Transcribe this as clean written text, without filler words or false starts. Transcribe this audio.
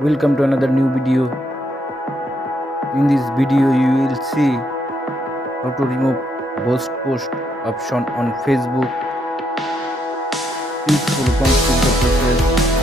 Welcome to another new video. In this video you will see how to remove ghost post option on Facebook. Please follow complete the process.